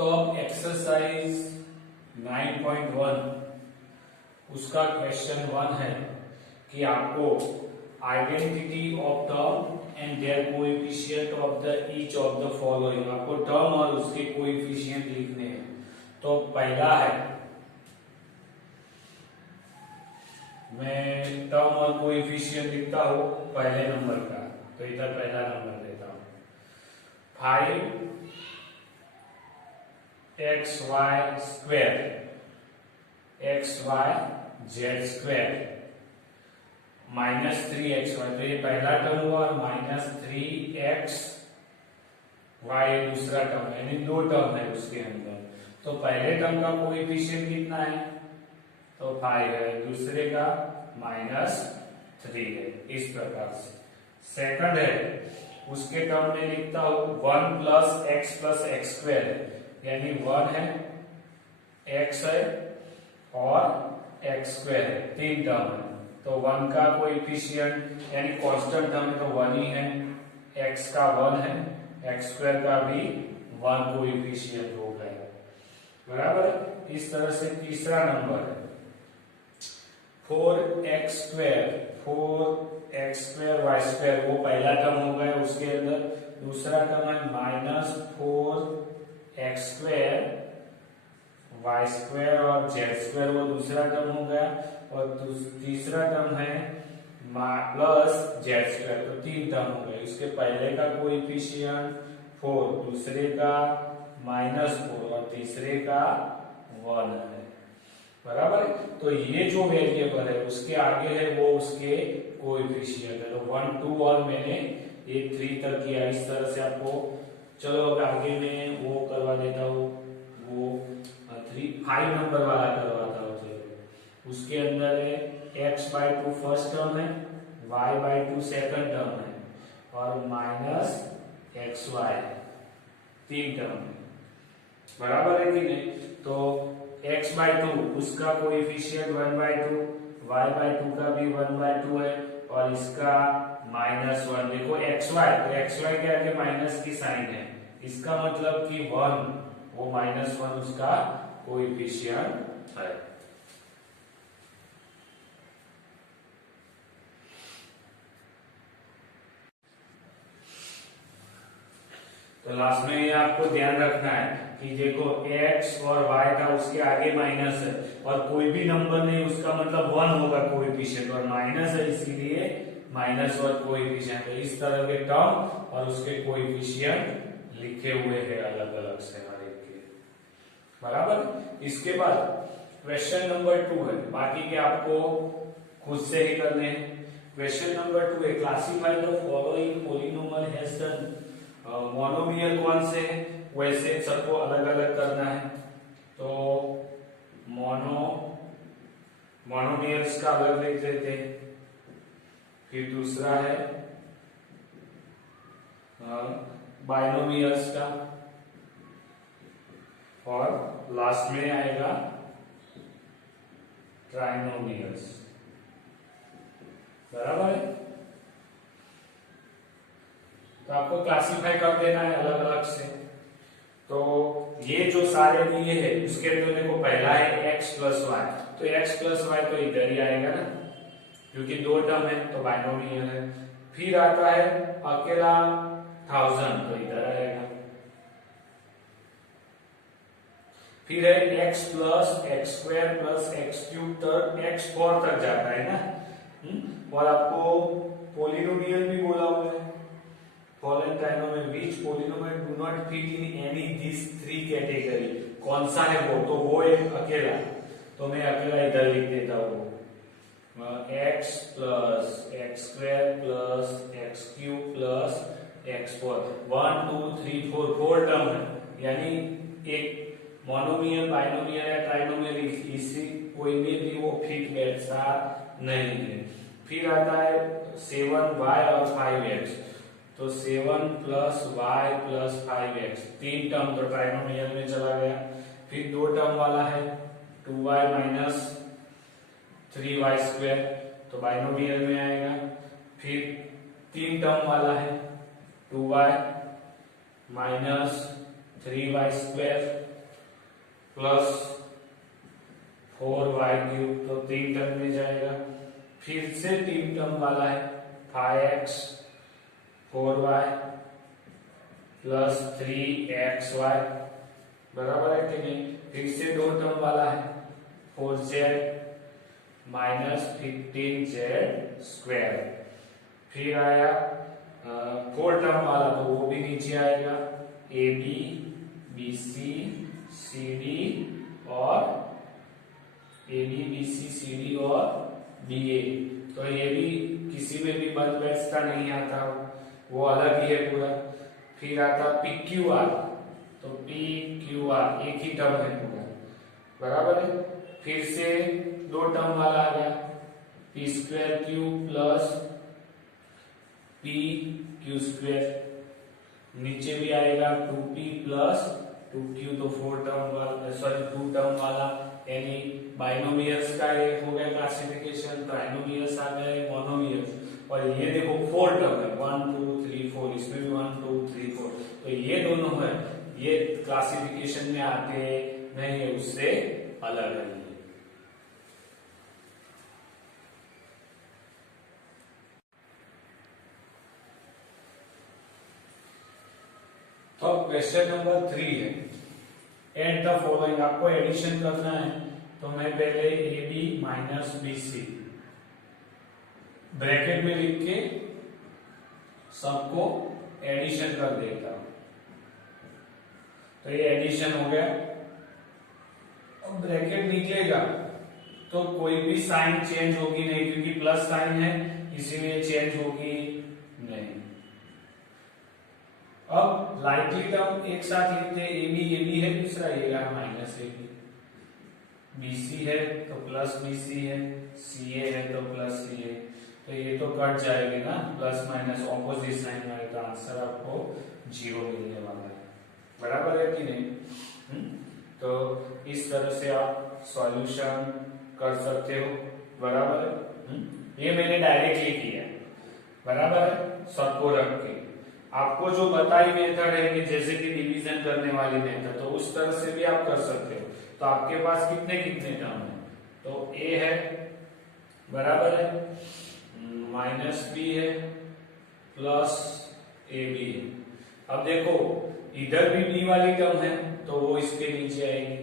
तो अब एक्सरसाइज 9.1 उसका क्वेश्चन 1 है कि आपको identity of term and their coefficient of the each of the following, आपको टर्म और उसके कोएफिशिएंट लिखने हैं। तो पहला है, मैं टर्म और कोएफिशिएंट लिखता हूं पहले नंबर का, तो इधर पहला नंबर लेता हूं 5xy स्क्वायर xyz² -3xy, तो ये पहला टर्म हुआ और -3xy दूसरा टर्म, यानी दो टर्म है उसके अंदर। तो पहले टर्म का कोएफिशिएंट कितना है, तो 5 है, दूसरे का -3 है, इस प्रकार से। सेकंड है, उसके टर्म में लिखता हूं 1 + x + x², यानी 1 है, x है और x² है, तीन टर्म है। तो 1 का कोएफिशिएंट यानी कांस्टेंट टर्म तो 1 ही है, x का 1 है, x² का भी 1 कोएफिशिएंट हो गया, बराबर। इस तरह से तीसरा नंबर है 4x²y², वो पहला टर्म हो गया उसके अंदर। दूसरा टर्म है -4x²y² और z², वो दूसरा टर्म हो गया। और तीसरा टर्म है +z², तो तीन टर्म हो गए। इसके पहले का कोएफिशिएंट 4, दूसरे का -4 और तीसरे का 1 है, बराबर। तो ये जो वेरिएबल है उसके आगे है वो उसके कोएफिशिएंट है। तो 1 2 और मैंने ये 3 तक किया, इस तरह से आपको। चलो अब आगे मैं वो करवा देता हूँ, वो 5 नंबर वाला करवाता हूँ। चलो उसके अंदर है x/2 फर्स्ट टर्म है, y/2 सेकंड टर्म है और -xy तीन टर्म है, बराबर है कि नहीं। तो x/2 उसका कोएफिशिएंट 1/2, y/2 का भी 1/2 है और इसका -1। देखो xy, तो xy के आगे माइनस की साइन है, इसका मतलब कि 1, वो -1 उसका कोएफिशिएंट है। तो लास्ट में ये आपको ध्यान रखना है कि देखो x और y था, उसके आगे माइनस है और कोई भी नंबर नहीं, उसका मतलब 1 होगा कोएफिशिएंट, और माइनस है इसीलिए -1 कोएफिशिएंट है। इस तरह के टर्म और उसके कोएफिशिएंट लिखे हुए हैं अलग अलग से हर एक के, बराबर। इसके बाद क्वेश्चन नंबर 2 है, बाकी के आपको खुद से ही करने हैं। क्वेश्चन नंबर 2 है, classify the following polynomial has the monomial कौन से है, वैसे सबको अलग अलग करना है। तो मोनोमियल्स का अलग लिख देते हैं। फिर दूसरा है बाइनोमियल्स का, और लास्ट में आएगा ट्राइनोमियल्स, बराबर है। तो आपको क्लासिफाई कर देना है अलग अलग से। तो ये जो सारे दिए हैं उसके अंदर देखो पहला है x + y, तो x + y तो इधर ही आएगा ना, क्योंकि दो टर्म है तो बाइनोमियल है। फिर आता है अकेला 1000, तो इधर आएगा। फिर है x + x² + x³ तक, x4 तक जाता है ना। और आपको पॉलिनोमियल भी बोला हुआ है, following trinomial which polynomial do not fit in any this 3 category, कौन सा है वो, तो वो एक अकेला, तो मैं अकेला इधर लिख देता हूँ x + x² + x³ + x4, 1 2 3 4 term है, यानी एक मोनोमियल, बाइनोमियल या ट्राइनोमियल, इसी कोई में भी वो फिट बैठता नहीं है। फिर आता है 7y और 5x, तो 7 + y + 5x, तीन टर्म तो ट्राइनोमियल में चला गया। फिर दो टर्म वाला है 2y - 3y², तो बाइनोमियल में आएगा। फिर तीन टर्म वाला है 2y - 3y² प्लस 4y³ तो 3 टर्म में जाएगा। फिर से 3 टर्म वाला है 5x 4y प्लस 3xy, बराबर है कि नहीं। फिर से 2 टर्म वाला है 4z माइनस 15z²। फिर आया 4 टर्म वाला, तो वो भी नीचे आएगा AB BC CD और AB BC CD और BA। तो ये भी किसी में भी बंद बैठता नहीं आता, वो अलग ही है पूरा। फिर आता PQR, तो PQR एक ही टर्म है पूरा, बराबर है। फिर से 2 टर्म वाला आ गया P²Q प्लस PQ²। नीचे भी आएगा 2P प्लस 2Q, तो 2 टर्म वाला, यानी बाइनोमियल्स का ये हो गया क्लासिफिकेशन। ट्राइनोमियल्स आ गए, मोनोमियल्स। और ये देखो 4 टर्म है 1 2 3 4, इसमें भी 1 2 3 4, तो ये दोनों है, ये क्लासिफिकेशन में आते नहीं है, उससे अलग है। तो क्वेश्चन नंबर 3 है, एड द फॉलोइंग। आपको एडिशन करना है, तो मैं पहले AB माइनस BC ब्रैकेट में लिख के सबको एडिशन कर देता हूं। तो ये एडिशन हो गया। अब ब्रैकेट निकलेगा तो कोई भी साइन चेंज होगी नहीं, क्योंकि प्लस साइन है इसीलिए चेंज होगी नहीं। अब लाइकली टर्म एक साथ लिखते हैं, AB है, दूसरा ये रहा माइनस AB। BC है तो प्लस BC है, CA है तो प्लस CA। तो ये तो कट जाएंगे ना, प्लस माइनस ऑपोजिट साइन में, तो आंसर आपको 0 मिलने वाला है, बराबर है कि नहीं। तो इस तरह से आप सॉल्यूशन कर सकते हो, बराबर है। ये मैंने डायरेक्टली किया, बराबर है, सबको रख के। आपको जो बताई मेथड है कि जैसे कि डिवीजन करने वाली मेथड, तो उस तरह से भी आप कर सकते हो। तो आपके पास कितने कितने टर्म है, तो A है, बराबर है, माइनस B है प्लस AB है। अब देखो इधर भी B वाली टर्म है तो वो इसके नीचे आएगी।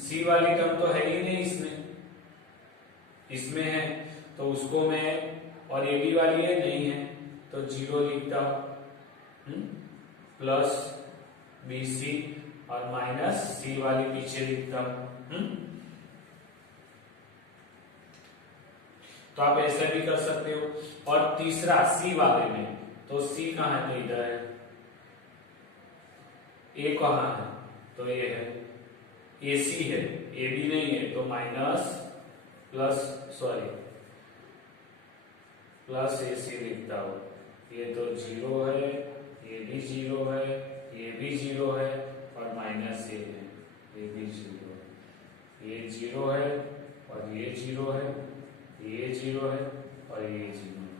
C वाली टर्म तो है ही नहीं इसमें है तो उसको मैं, और AB वाली है नहीं है तो 0 लिखता हूं, प्लस BC और माइनस C वाली पीछे लिखता हूं। तो आप ऐसे भी कर सकते हो। और तीसरा C वाले में, तो C कहां है, तो इधर है। A कहां है, तो ये है। AC है, AB नहीं है, तो माइनस प्लस AC लिखता हूं। ये तो 0 है, ये भी 0 है, ये भी 0 है, और माइनस A है, ये भी 0 है। ये 0 है और ये 0 है, ये 0 है और ये 0 है।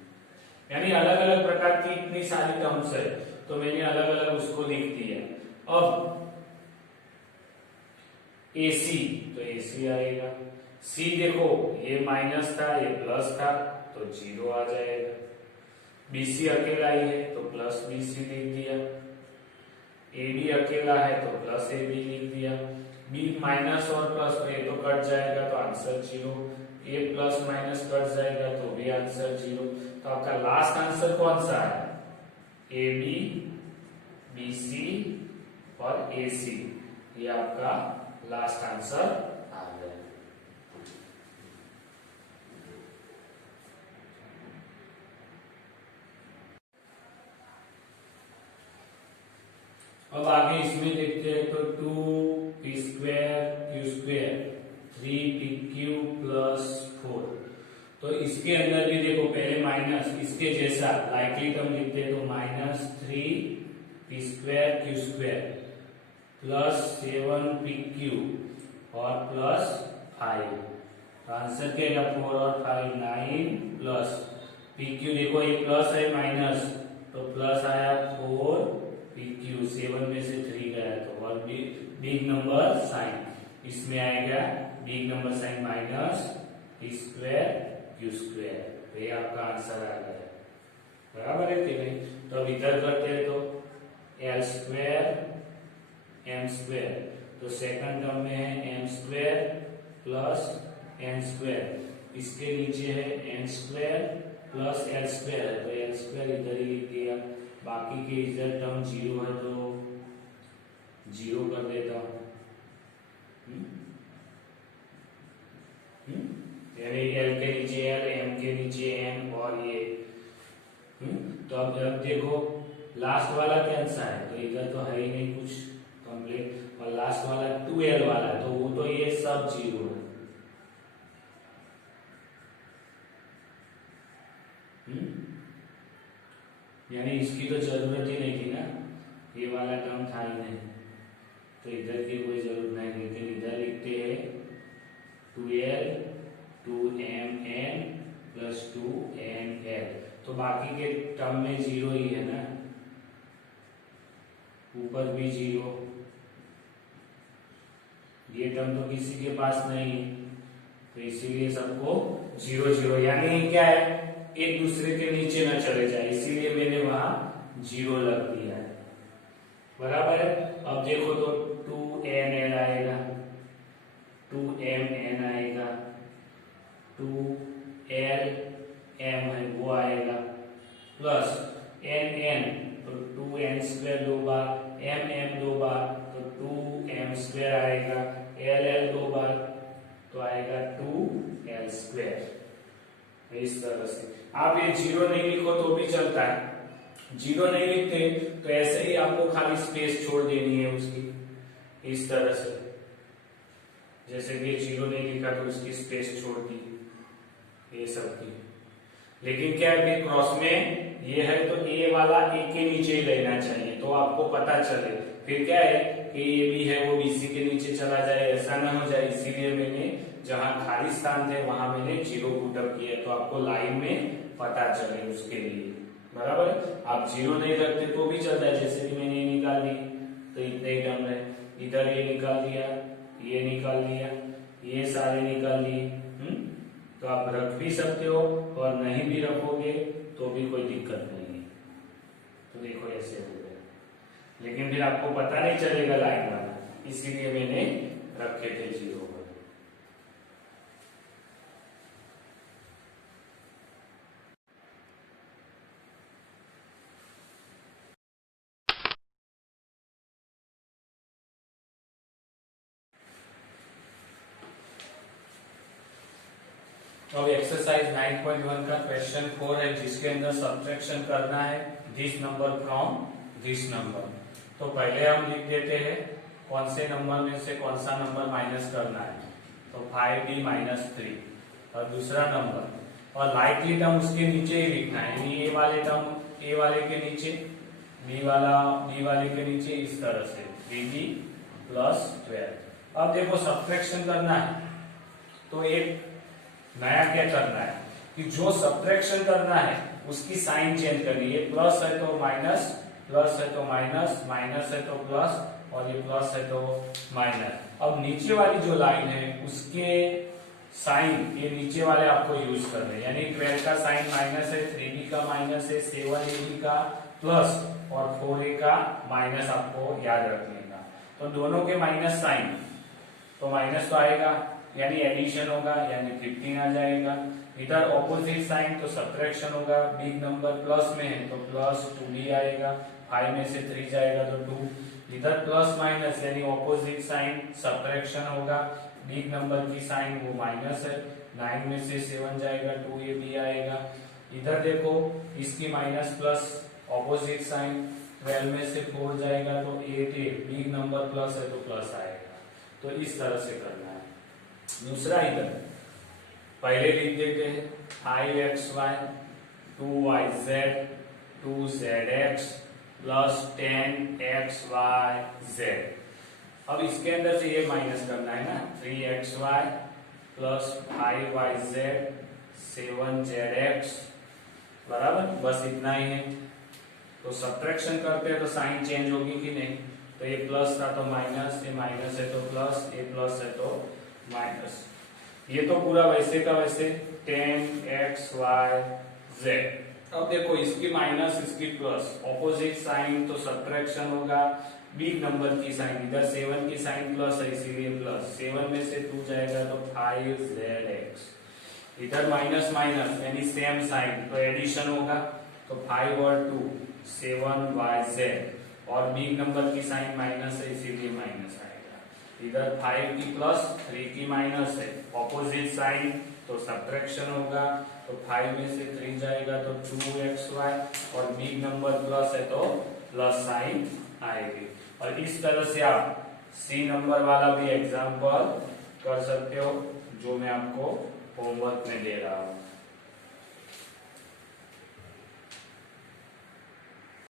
यानी अलग अलग प्रकार की इतनी सारी टर्म्स है, तो मैंने अलग अलग उसको लिख दिया। अब AC, तो AC आएगा। C देखो ये माइनस था, ये प्लस था, तो 0 आ जाएगा। BC अकेला ही है तो प्लस BC लिख दिया। AB अकेला है तो प्लस AB लिख दिया। B माइनस और प्लस, तो ये तो कट जाएगा तो answer 0। A plus minus cut जाएगा तो भी आंसर 0। तो आपका लास्ट आंसर कौन सा है, AB BC और AC, ये आपका लास्ट आंसर आ गया। अब आगे इसमें देखते हैं, तो 2p² q² 3pq प्लस 4। तो इसके अंदर भी देखो पहले माइनस, इसके जैसा लाइकली टर्म लिखते हैं, तो minus 3p² q² plus 7pq और प्लस 5। आंसर क्या है, 4 और 5 9 प्लस pq, देखो ये प्लस है माइनस, तो प्लस आया 4pq, 7 में से 3 गया तो और बिग नंबर साइन। इसमें आएगा big number sign minus T square Q square. तो ये आपका आंसर आ गया, बराबर है कि नहीं। तो अब इधर करते हैं तो एल स्क्वायर एम स्क्वायर, तो सेकंड टर्म में है M square plus N square, इसके नीचे है N square plus L square है, तो एल स्क्वायर इधर ही लिख दिया। बाकी के इधर टर्म जीरो है तो जीरो कर देता हूं, यानी एल के नीचे एल, एम के नीचे एम और ये। तो अब देखो लास्ट वाला कैंसा है, तो इधर तो है ही नहीं कुछ कंप्लीट, और लास्ट वाला 2l वाला है, तो वो तो ये सब जीरो है। यानी इसकी तो जरूरत ही नहीं थी ना, ये वाला टर्म था ही नहीं, तो इधर की कोई जरूरत नहीं, लेकिन इधर लिखते हैं 2l 2mn प्लस 2nl, तो बाकी के टर्म में जीरो ही है ना, ऊपर भी जीरो, ये टर्म तो किसी के पास नहीं, तो इसीलिए सबको जीरो जीरो, यानी क्या है एक दूसरे के नीचे ना चले जाए, इसीलिए मैंने वहां जीरो लग दिया है, बराबर है। अब देखो तो 2nl आएगा, 2mn आएगा, 2lm है वो आएगा, प्लस nn, तो 2n स्क्वायर दो बार, mm दो बार, तो 2m स्क्वायर आएगा, ll दो बार, तो आएगा 2l स्क्वायर। इस तरह से आप ये जीरो नहीं लिखो तो भी चलता है, जीरो नहीं लिखते तो ऐसे ही आपको खाली स्पेस छोड़ देनी है उसकी, इस तरह से, जैसे कि जीरो नहीं लिखा तो उसकी स्पेस छोड़ दी, ये सब की। लेकिन क्या है क्रॉस में ये है तो ए वाला ए के नीचे ही लेना चाहिए, तो आपको पता चले, फिर क्या है कि ए भी है वो बीसी के नीचे चला जाए, ऐसा ना हो जाए, इसीलिए मैंने जहां खाली स्थान थे वहां मैंने जीरो पुटअप किया, तो आपको लाइन में पता चले उसके लिए, बराबर। आप जीरो नहीं रखते तो भी चलता है, जैसे कि मैंने ये निकाल दी तो इतने ही टर्म है, इधर ये निकाल दिया, ये निकाल दिया, ये सारे निकाल दिए, तो आप रख भी सकते हो और नहीं भी रखोगे तो भी कोई दिक्कत नहीं है। तो देखो ऐसे हो गया, लेकिन फिर आपको पता नहीं चलेगा लाइन वाला, इसीलिए मैंने रखे थे जीरो पर। अब एक्सरसाइज 9.1 का क्वेश्चन 4 है, जिसके अंदर सब्ट्रैक्शन करना है this number from this number. तो पहले हम लिख देते हैं कौन से नंबर में से कौन सा नंबर माइनस करना है, तो 5b-3, और दूसरा नंबर, और लाइकली टर्म उसके नीचे ही लिखना है, यानी ए वाले टर्म ए वाले के नीचे, बी वाले के नीचे, इस तरह से 3b + 12। अब देखो सब्ट्रैक्शन करना है तो एक नया क्या करना है कि जो सब्ट्रैक्शन करना है उसकी साइन चेंज करनी है, प्लस है तो माइनस, प्लस है तो माइनस, माइनस है तो प्लस, और ये प्लस है तो माइनस। अब नीचे वाली जो लाइन है उसके साइन ये नीचे वाले आपको यूज करने हैं, यानी 12 का साइन माइनस है, 3b का माइनस है, 7ab का प्लस और 4a का माइनस आपको याद रखने का। तो दोनों के माइनस साइन, तो माइनस तो आएगा यानी एडिशन होगा, यानी 15 आ जाएगा। इधर ऑपोजिट साइन तो सब्ट्रैक्शन होगा, बिग नंबर प्लस में है तो प्लस 2b आएगा, 5 में से 3 जाएगा तो 2, इधर प्लस माइनस यानी ऑपोजिट साइन सब्ट्रैक्शन होगा, बिग नंबर की साइन वो माइनस है, 9 में से 7 जाएगा, 2ab आएगा। इधर देखो इसकी माइनस प्लस ऑपोजिट साइन, 12 में से 4 जाएगा तो 8a, बिग नंबर प्लस है तो प्लस आएगा। तो इस तरह से करना है। दूसरा इधर पहले लिख देते हैं 5xy 2yz 2zx plus 10xyz। अब इसके अंदर से ये माइनस करना है ना, 3xy प्लस 5yz 7zx, बराबर, बस इतना ही है। तो सब्ट्रैक्शन करते हैं तो साइन चेंज होगी कि नहीं, तो ये प्लस था तो माइनस, ये माइनस है तो प्लस, ये प्लस है तो माइनस। ये तो पूरा वैसे का वैसे 10xyz। अब देखो इसकी माइनस इसकी प्लस, ऑपोजिट साइन तो सब्ट्रैक्शन होगा। बिग नंबर की साइन, इधर 7 की साइन प्लस है इसीलिए प्लस, 7 में से 2 जाएगा तो 5zx। इधर माइनस माइनस यानी सेम साइन तो एडिशन होगा, तो 5 और 2 7yz। और बिग नंबर की साइन माइनस है इसीलिए माइनस आएगा। इधर 5 की प्लस 3 की माइनस है, ऑपोजिट साइन तो सब्ट्रैक्शन होगा, तो 5 में से 3 जाएगा तो 2xy, और बिग नंबर प्लस है तो प्लस साइन आएगी। और इस तरह से आप सी नंबर वाला भी एग्जाम्पल कर सकते हो जो मैं आपको होमवर्क में दे रहा हूँ।